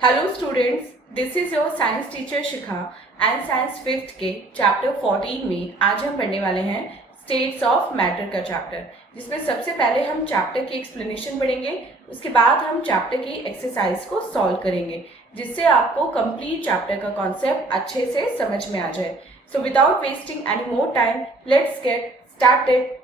Hello students, this is your science teacher Shikha and science fifth के chapter 14 में आज हम पढ़ने वाले हैं स्टेट्स ऑफ मैटर का चैप्टर, जिसमें सबसे पहले हम चैप्टर की एक्सप्लेनेशन पढ़ेंगे। उसके बाद हम चैप्टर की एक्सरसाइज को सॉल्व करेंगे, जिससे आपको कंप्लीट चैप्टर का कॉन्सेप्ट अच्छे से समझ में आ जाए। So without wasting any more time, let's get started.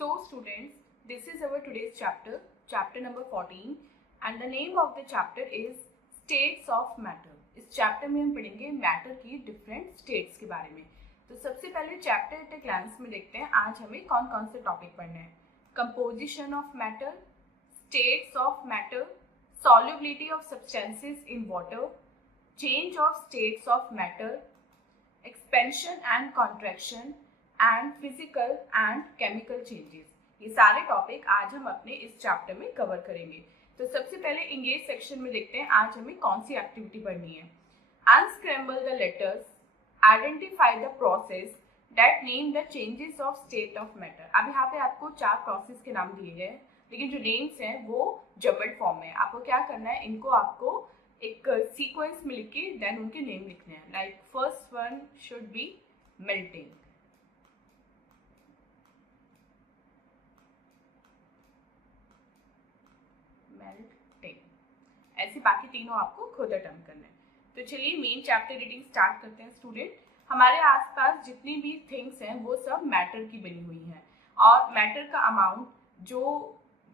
So students, this is our today's chapter, chapter number 14, and the name of the chapter is States of Matter. इस chapter में हम पढ़ेंगे मैटर की डिफरेंट स्टेट्स के बारे में। तो सबसे पहले चैप्टर एट ए ग्लांस में देखते हैं आज हमें कौन कौन से टॉपिक पढ़ने हैं। Composition of matter, states of matter, solubility of substances in water, change of states of matter, expansion and contraction, and physical and chemical changes. ये सारे टॉपिक आज हम अपने इस चैप्टर में कवर करेंगे। तो सबसे पहले इंगेज सेक्शन में देखते हैं आज हमें कौन सी एक्टिविटी पढ़नी है। Unscramble the letters, identify the process that name the changes of state of matter. अब यहाँ पे आपको 4 प्रोसेस के नाम दिए गए, लेकिन जो नेम्स हैं वो जबर्ड फॉर्म में। आपको क्या करना है, इनको आपको एक सीक्वेंस में लिख के देन उनके नेम लिखने हैं। Like first one should be melting, ऐसे बाकी तीनों आपको खुद अटेम्प्ट करना है। तो चलिए मेन चैप्टर रीडिंग स्टार्ट करते हैं स्टूडेंट। हमारे आसपास जितनी भी थिंग्स हैं वो सब मैटर की बनी हुई हैं, और मैटर का अमाउंट जो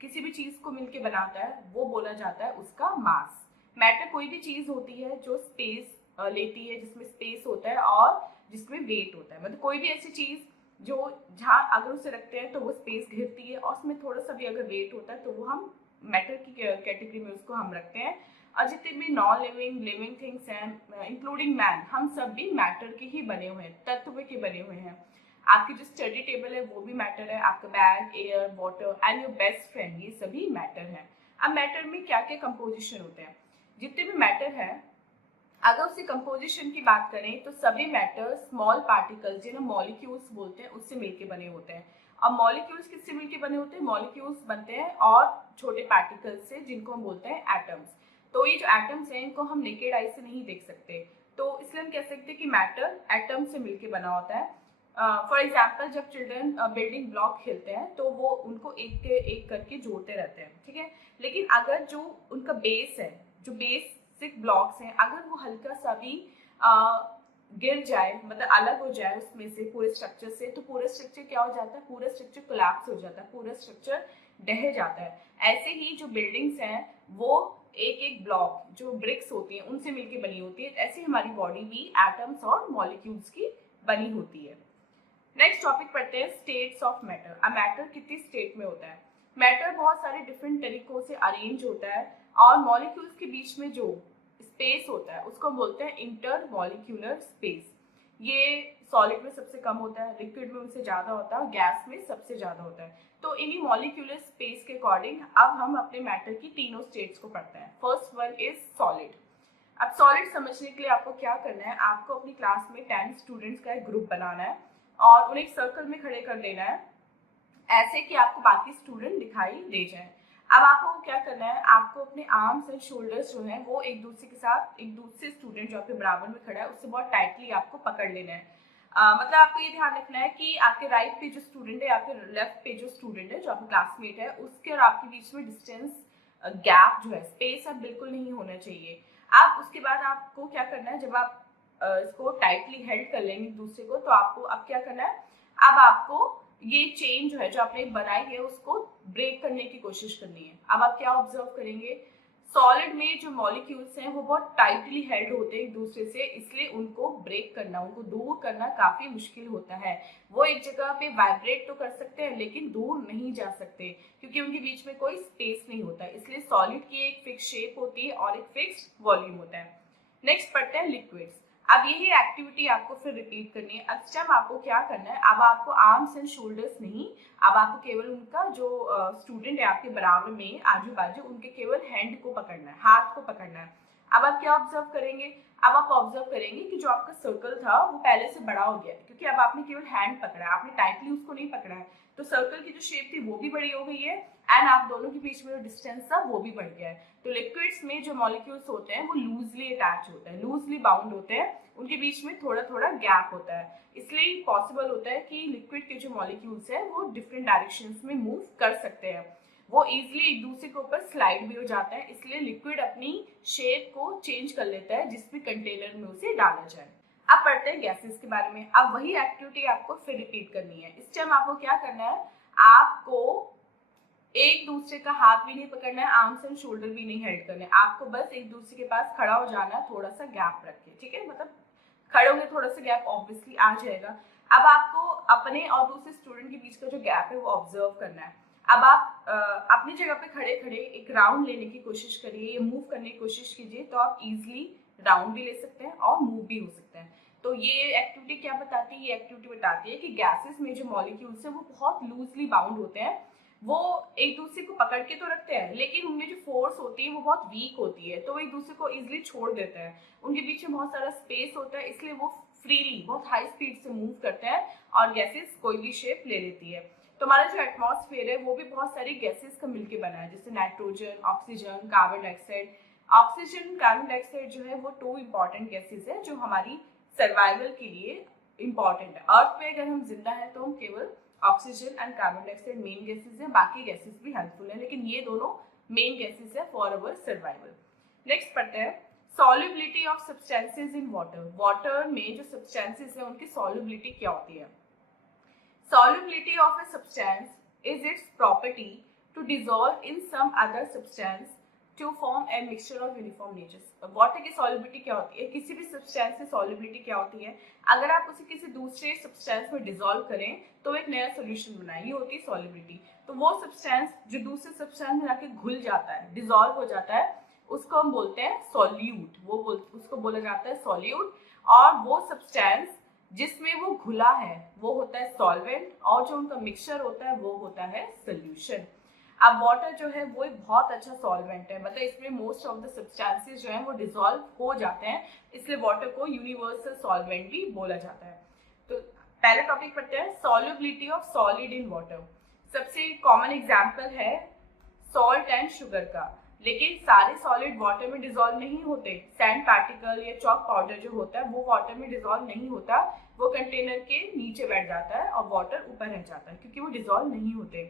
किसी भी चीज को मिलके बनाता है वो बोला जाता है उसका मास। मैटर कोई भी चीज होती है जो स्पेस लेती है, जिसमें स्पेस होता है और जिसमें वेट होता है। मतलब कोई भी ऐसी चीज जो जहाँ अगर उसे रखते हैं तो वो स्पेस घेरती है, और उसमें थोड़ा सा भी अगर वेट होता है तो वो हम मैटर की कैटेगरी में उसको हम रखते हैं। और जितने भी नॉन लिविंग लिविंग थिंग्स हैं इंक्लूडिंग मैन, हम सब भी मैटर के ही बने हुए हैं, तत्व के बने हुए हैं। आपकी जो स्टडी टेबल है वो भी मैटर है, आपका bag, air, water and your best friend, ये सभी मैटर है। अब मैटर में क्या क्या कंपोजिशन होते हैं, जितने भी मैटर है, अगर उसकी कंपोजिशन की बात करें तो सभी मैटर स्मॉल पार्टिकल्स जिन्हें मॉलिक्यूल्स बोलते हैं उससे मिलके बने होते हैं। अब मॉलिक्यूल्स किससे मिलके बने होते हैं, मॉलिक्यूल्स बनते हैं और छोटे पार्टिकल्स से, जिनको हम बोलते हैं एटम्स। तो ये जो एटम्स हैं इनको हम नेकेड आई से नहीं देख सकते, तो इसलिए हम कह सकते हैं कि मैटर एटम से मिलके बना होता है। फॉर एग्जाम्पल जब चिल्ड्रन बिल्डिंग ब्लॉक खेलते हैं तो वो उनको एक के एक करके जोड़ते रहते हैं, ठीक है। लेकिन अगर जो उनका बेस है, जो बेसिक ब्लॉक्स हैं, अगर वो हल्का सा भी गिर जाए, मतलब अलग हो जाए उसमें से पूरे स्ट्रक्चर से, तो पूरा स्ट्रक्चर क्या हो जाता है, पूरा स्ट्रक्चर कोलैप्स हो जाता है, पूरा स्ट्रक्चर ढह जाता है। ऐसे ही जो बिल्डिंग्स हैं वो एक एक ब्लॉक जो ब्रिक्स होती हैं उनसे मिलकर बनी होती है। ऐसे हमारी बॉडी भी एटम्स और मॉलिक्यूल्स की बनी होती है। नेक्स्ट टॉपिक पढ़ते हैं स्टेट्स ऑफ मैटर। अब मैटर कितनी स्टेट में होता है। मैटर बहुत सारे डिफरेंट तरीकों से अरेंज होता है, और मॉलिक्यूल्स के बीच में जो स्पेस होता है उसको बोलते हैं इंटर मॉलिक्यूलर स्पेस। ये सॉलिड में सबसे कम होता है, लिक्विड में उनसे ज्यादा होता है, और गैस में सबसे ज्यादा होता है। तो इन्हीं मॉलिक्यूलर स्पेस के अकॉर्डिंग अब हम अपने मैटर की तीनों स्टेट्स को पढ़ते हैं। First one is solid. अब सॉलिड समझने के लिए आपको क्या करना है, आपको अपनी क्लास में 10 स्टूडेंट्स का एक ग्रुप बनाना है और उन्हें एक सर्कल में खड़े कर देना है, ऐसे कि आपको बाकी स्टूडेंट दिखाई दे जाए। अब आपको क्या करना है, आपको अपने आर्म्स एंड शोल्डर्स जो हैं वो एक दूसरे के साथ, एक दूसरे स्टूडेंट जो आपके बराबर में खड़ा है उससे बहुत टाइटली आपको पकड़ लेना है। मतलब आपको ये ध्यान रखना है कि आपके राइट पे जो स्टूडेंट है, आपके लेफ्ट पे जो स्टूडेंट है, जो आपका क्लासमेट है, उसके और आपके बीच में डिस्टेंस गैप जो है, स्पेस अब बिल्कुल नहीं होना चाहिए। अब उसके बाद आपको क्या करना है, जब आप इसको टाइटली हेल्ड कर लेंगे दूसरे को, तो आपको अब क्या करना है, अब आपको ये चेन जो है जो आपने बनाई है उसको ब्रेक करने की कोशिश करनी है। अब आप क्या ऑब्जर्व करेंगे, सॉलिड में जो मॉलिक्यूल्स हैं वो बहुत टाइटली हेल्ड होते हैं एक दूसरे से, इसलिए उनको ब्रेक करना, उनको दूर करना काफी मुश्किल होता है। वो एक जगह पे वाइब्रेट तो कर सकते हैं लेकिन दूर नहीं जा सकते, क्योंकि उनके बीच में कोई स्पेस नहीं होता। इसलिए सॉलिड की एक फिक्स शेप होती है और एक फिक्स वॉल्यूम होता है। नेक्स्ट पढ़ते हैं लिक्विड्स। अब यही एक्टिविटी आपको फिर रिपीट करनी है। अब जब आपको क्या करना है, अब आपको आर्म्स एंड शोल्डर्स नहीं, अब आपको केवल उनका जो स्टूडेंट है आपके बराबर में आजू बाजू, उनके केवल हैंड को पकड़ना है, हाथ को पकड़ना है। अब आप क्या ऑब्जर्व करेंगे, अब आप ऑब्जर्व करेंगे कि जो आपका सर्कल था वो पहले से बड़ा हो गया है, क्योंकि अब आपने केवल हैंड पकड़ा है, आपने टाइटली उसको नहीं पकड़ा है, तो सर्कल की जो शेप थी वो भी बड़ी हो गई है एंड आप दोनों के बीच में जो डिस्टेंस था वो भी बढ़ गया है। तो लिक्विड्स में जो मॉलिक्यूल्स होते हैं वो लूजली अटैच होते हैं, लूजली बाउंड होते हैं, उनके बीच में थोड़ा थोड़ा गैप होता है, इसलिए पॉसिबल होता है कि लिक्विड के जो मॉलिक्यूल्स हैं वो डिफरेंट डायरेक्शंस में मूव कर सकते हैं, वो इजीली एक दूसरे के ऊपर स्लाइड भी हो जाता है, इसलिए लिक्विड अपनी शेप को चेंज कर लेता है जिस भी कंटेनर में उसे डाला जाए। अब पढ़ते हैं गैसेस के बारे में। अब वही एक्टिविटी आपको फिर रिपीट करनी है। इस टाइम आपको क्या करना है, आपको एक दूसरे का हाथ भी नहीं पकड़ना है, आर्म्स एंड शोल्डर भी नहीं हेल्ड करना है, आपको बस एक दूसरे के पास खड़ा हो जाना है, थोड़ा सा गैप रख के, ठीक है, मतलब खड़े होंगे थोड़ा सा गैप ऑब्वियसली आ जाएगा। अब आपको अपने और दूसरे स्टूडेंट के बीच का जो गैप है वो ऑब्जर्व करना है। अब आप अपनी जगह पे खड़े खड़े एक राउंड लेने की कोशिश करिए या मूव करने की कोशिश कीजिए, तो आप इजीली राउंड भी ले सकते हैं और मूव भी हो सकते हैं। तो ये एक्टिविटी क्या बताती है, ये एक्टिविटी बताती है कि गैसेस में जो मॉलिक्यूल्स हैं वो बहुत लूजली बाउंड होते हैं, वो एक दूसरे को पकड़ के तो रखते हैं लेकिन उनमें जो फोर्स होती है वो बहुत वीक होती है, तो वो एक दूसरे को इजीली छोड़ देते हैं, उनके बीच में बहुत सारा स्पेस होता है, इसलिए वो फ्रीली बहुत हाई स्पीड से मूव करते हैं और गैसेस कोई भी शेप ले लेती है। तो हमारा जो एटमॉस्फेयर है वो भी बहुत सारी गैसेस का मिलकर बना है, जैसे nitrogen, oxygen, carbon dioxide. Oxygen, carbon dioxide जो है वो 2 इंपॉर्टेंट गैसेस है जो हमारी सर्वाइवल के लिए इंपॉर्टेंट है। अर्थ पे अगर हम जिंदा है तो हम केवल oxygen and carbon dioxide main gases है, बाकी गैसेस भी हेल्पफुल है, लेकिन ये दोनों मेन गैसेस है फॉर अवर सर्वाइवल। नेक्स्ट पढ़ते हैं solubility of substances in water. Water में जो सब्सटेंसेस है उनकी सॉल्युबिलिटी क्या होती है। Solubility of a substance is its property to dissolve in some other substance to form a mixture of uniform nature. Water की solubility क्या होती है, किसी भी substance की solubility क्या होती है, अगर आप उसे किसी दूसरे substance में dissolve करें तो एक नया solution बनाए, ये होती है solubility। तो वो substance जो दूसरे substance में जाके घुल जाता है, dissolve हो जाता है, उसको हम बोलते हैं solute, उसको बोला जाता है solute। और वो substance जिसमें वो घुला है वो होता है सॉल्वेंट और जो उनका मिक्सचर होता है वो होता है सोल्यूशन। अब वाटर जो है वो एक बहुत अच्छा सॉल्वेंट है, मतलब इसमें मोस्ट ऑफ द सब्सटेंसेस जो है वो डिसॉल्व हो जाते हैं, इसलिए वाटर को यूनिवर्सल सॉल्वेंट भी बोला जाता है। तो पहला टॉपिक पढ़ते हैं solubility of solid in water. सबसे कॉमन एग्जाम्पल है सॉल्ट एंड शुगर का, लेकिन सारे सॉलिड वाटर में डिसॉल्व नहीं होते। सैंड पार्टिकल या चॉक पाउडर जो होता है वो वाटर में डिसॉल्व नहीं होता, वो कंटेनर के नीचे बैठ जाता है और वाटर ऊपर रह जाता है क्योंकि वो डिसॉल्व नहीं होते।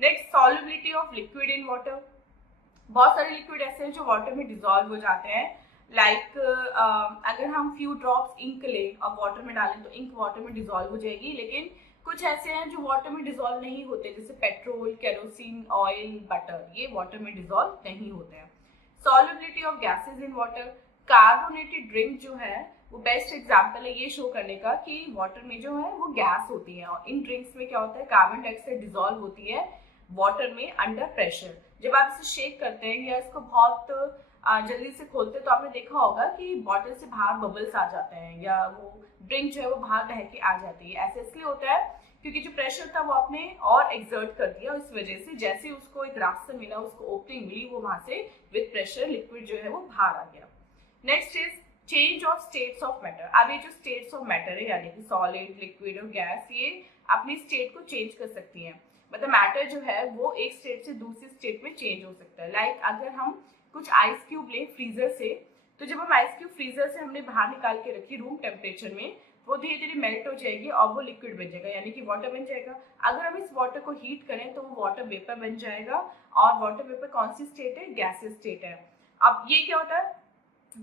Next solubility of liquid in water. बहुत सारे लिक्विड ऐसे हैं जो वाटर में डिसॉल्व हो जाते हैं, लाइक अगर हम फ्यू ड्रॉप्स इंक लें और वाटर में डालें तो इंक वाटर में डिसॉल्व हो जाएगी, लेकिन कुछ ऐसे हैं जो वाटर में डिसॉल्व नहीं होते, जैसे पेट्रोल, केरोसिन, ऑयल, बटर, ये वाटर में डिसॉल्व नहीं होते हैं। Solubility of gases in water. Carbonated drink जो है वो बेस्ट एग्जांपल है ये शो करने का कि वाटर में जो है वो गैस होती है, और इन ड्रिंक्स में क्या होता है, कार्बन डाइऑक्साइड डिसॉल्व होती है वाटर में अंडर प्रेशर। जब आप इसे शेक करते हैं या इसको बहुत जल्दी से खोलते हैं तो आपने देखा होगा कि बॉटल से बाहर बबल्स आ जाते हैं या वो ड्रिंक जो है वो बाहर बह के आ जाती है। ऐसे इसलिए होता है क्योंकि जो प्रेशर था वो आपने और एक्सर्ट कर दिया, इस वजह से जैसे उसको एक रास्ता मिला, उसको ओपनिंग मिली, वो वहां से विद प्रेशर लिक्विड जो है वो बाहर आ गया। Next is change of states of matter. अब ये जो स्टेट्स ऑफ मैटर है यानी कि सॉलिड, लिक्विड और गैस, ये अपनी स्टेट को चेंज कर सकती हैं, मतलब मैटर जो है वो एक स्टेट से दूसरी स्टेट में चेंज हो सकता है। लाइक अगर हम कुछ आइस क्यूब लें फ्रीजर से, तो जब हम आइस क्यूब फ्रीजर से हमने बाहर निकाल के रखी रूम टेम्परेचर में, वो धीरे धीरे मेल्ट हो जाएगी और वो लिक्विड बन जाएगा यानी कि वाटर बन जाएगा। अगर हम इस वाटर को हीट करें तो वो वाटर वेपर बन जाएगा, और वाटर वेपर कौन सी स्टेट है, गैसेस स्टेट है। अब ये क्या होता है,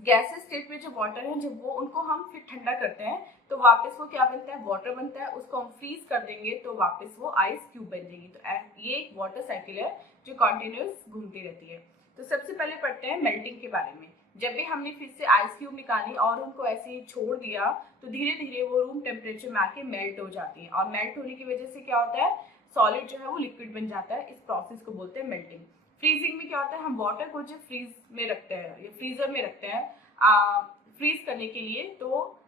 गैसेस स्टेट में जो वाटर है जब वो उनको हम फिर ठंडा करते हैं तो वापस वो क्या बनता है, वाटर बनता है, उसको हम फ्रीज कर देंगे तो वापस वो आइस क्यूब बन जाएगी। तो ये एक वाटर साइकिल है जो कंटिन्यूअस घूमती रहती है। तो सबसे पहले पढ़ते हैं मेल्टिंग के बारे में। जब भी हमने फिर से आइस क्यूब निकाली और उनको ऐसे ही छोड़ दिया तो धीरे धीरे वो रूम टेम्परेचर में आके मेल्ट हो जाती है, और मेल्ट होने की वजह से क्या होता है, सॉलिड जो है वो लिक्विड बन जाता है। इस प्रोसेस को बोलते हैं मेल्टिंग। फ्रीजिंग में क्या होता है, हम वाटर को जब फ्रीज में रखते हैं या फ्रीजर में रखते हैं फ्रीज करने के लिए, तो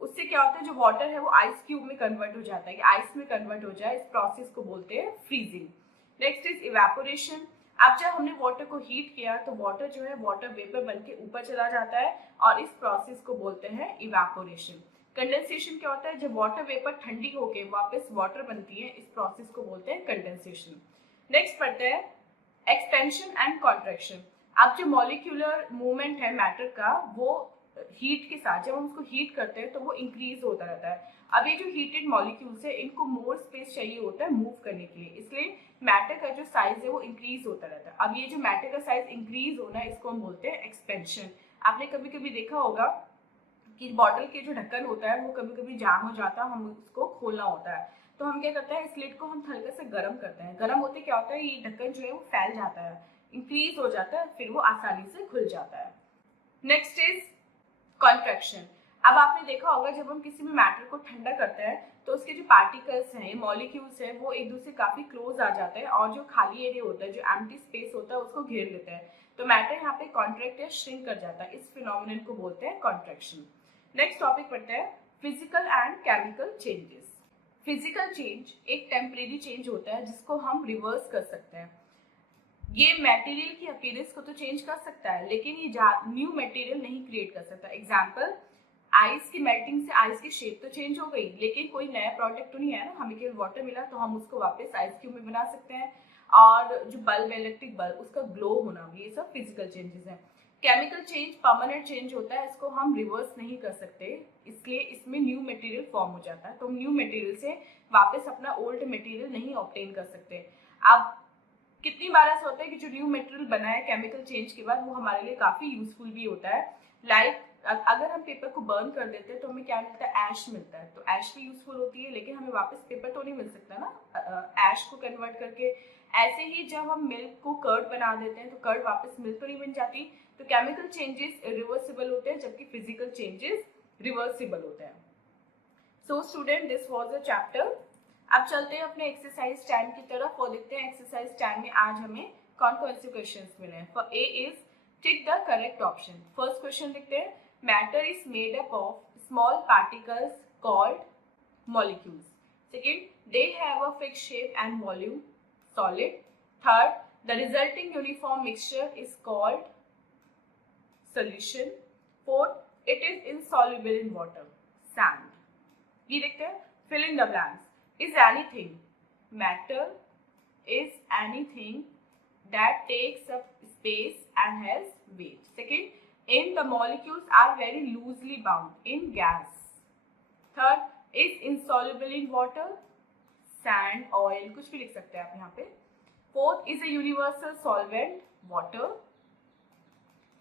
उससे क्या होता है, जो वाटर है वो आइस क्यूब में कन्वर्ट हो जाता है, कि आइस में कन्वर्ट हो जाए, इस प्रोसेस को बोलते हैं फ्रीजिंग। Next is evaporation. अब जब हमने वाटर को हीट किया तो वाटर जो है वाटर वेपर बन के ऊपर चला जाता है और इस प्रोसेस को बोलते हैं इवेपोरेशन। कंडेंसेशन क्या होता है, जब वाटर वेपर ठंडी होके वापस वाटर बनती है, इस प्रोसेस को बोलते हैं कंडेंसेशन। नेक्स्ट पढ़ते हैं एक्सपेंशन एंड कॉन्ट्रैक्शन। अब जो मॉलिक्यूलर मूवमेंट है मैटर का वो हीट के साथ, जब हम उसको हीट करते हैं तो वो इंक्रीज होता रहता है। अब ये जो हीटेड मॉलिक्यूल्स है इनको मोर स्पेस चाहिए होता है मूव करने के लिए, इसलिए मैटर का जो साइज है वो इंक्रीज होता रहता है। अब ये जो मैटर का साइज इंक्रीज होना है इसको हम बोलते हैं एक्सपेंशन। आपने कभी कभी देखा होगा कि बॉटल के जो ढक्कन होता है वो कभी कभी जाम हो जाता है, हम उसको खोलना होता है तो हम क्या करते हैं, इस लिड को हम हल्का से गर्म करते हैं। गर्म होते क्या होता है, ये ढक्कन जो है वो फैल जाता है, इंक्रीज हो जाता है, फिर वो आसानी से खुल जाता है। Next is contraction. अब आपने देखा होगा जब हम किसी भी मैटर को ठंडा करते हैं तो उसके जो पार्टिकल्स हैं, मॉलिक्यूल्स हैं, वो एक दूसरे काफी क्लोज आ जाते हैं और जो खाली एरिया होता है, जो एम्प्टी स्पेस होता है, उसको घेर लेते हैं। तो मैटर यहाँ पे कॉन्ट्रैक्ट या श्रिंक कर जाता है, इस फिनोमिनन को बोलते हैं कॉन्ट्रैक्शन। नेक्स्ट टॉपिक पढ़ते हैं physical and chemical changes. Physical change एक टेम्परेरी चेंज होता है जिसको हम रिवर्स कर सकते हैं। ये मटेरियल की अपीयरेंस को तो चेंज कर सकता है लेकिन ये न्यू मटेरियल नहीं क्रिएट कर सकता। एग्जांपल, आइस की मेल्टिंग से आइस की शेप तो चेंज हो गई लेकिन कोई नया प्रोडक्ट तो नहीं है ना, हमें केवल वाटर मिला तो हम उसको वापस आइस क्यूब में बना सकते हैं। और जो बल्ब, इलेक्ट्रिक बल्ब, उसका ग्लो होना, ये सब फिजिकल चेंजेस हैं। केमिकल चेंज परमानेंट चेंज होता है, इसको हम रिवर्स नहीं कर सकते, इसलिए इसमें न्यू मटेरियल फॉर्म हो जाता है। तो हम न्यू मटेरियल से वापस अपना ओल्ड मटेरियल नहीं ऑब्टेन कर सकते। अब कितनी बार ऐसा होता है कि जो न्यू मटेरियल बना है केमिकल चेंज के बाद वो हमारे लिए काफी यूजफुल भी होता है। लाइक अगर हम पेपर को बर्न कर देते हैं तो हमें क्या मिलता है, ऐश मिलता है। तो ऐश भी यूजफुल होती है लेकिन हमें वापस पेपर तो नहीं मिल सकता ना ऐश को कन्वर्ट करके। ऐसे ही जब हम मिल्क को कर्ड बना देते हैं तो कर्ड वापस मिल्क तो नहीं बन जाती। तो केमिकल चेंजेस रिवर्सिबल होते हैं जबकि फिजिकल चेंजेस रिवर्सिबल होते हैं। So student, this was a chapter. अब चलते हैं अपने एक्सरसाइज 10 की तरफ और देखते हैं एक्सरसाइज 10 में आज हमें कौन कौन से क्वेश्चंस मिले हैं। For a is tick the correct option. First question देखते हैं, matter is made up of small particles called molecules. Second, they have a fixed shape and volume, solid. Third, the resulting uniform mixture is called solution. Fourth, it is insoluble in water, sand. ये देखते हैं, fill in the blanks. Is anything matter? Is anything that takes up space and has weight? Second, in the molecules are very loosely bound in gas. Third, is insoluble in water, sand, oil, कुछ भी लिख सकते हैं आप यहाँ पे. Fourth, is a universal solvent, water.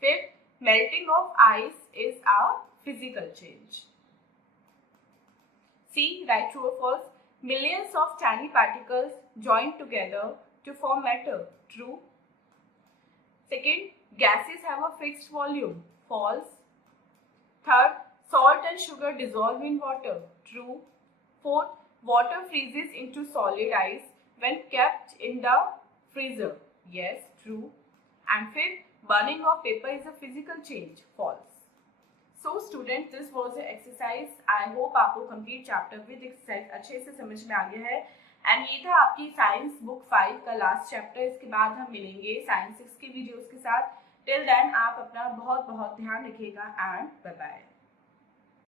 Fifth, melting of ice is a physical change. C, right, true or false? Millions of tiny particles join together to form matter, true. Second, gases have a fixed volume, false. Third, salt and sugar dissolve in water, true. Fourth, water freezes into solid ice when kept in the freezer, yes, true. And fifth, burning of paper is a physical change, false. So students, this was the exercise. I hope आपको complete chapter with exercise अच्छे से समझ में आ गया है। And ये था आपकी साइंस बुक 5 का लास्ट चैप्टर। इसके बाद हम मिलेंगे साइंस 6 की वीडियोस के साथ। टिल देन आप अपना बहुत बहुत ध्यान रखिएगा एंड बाय बाय।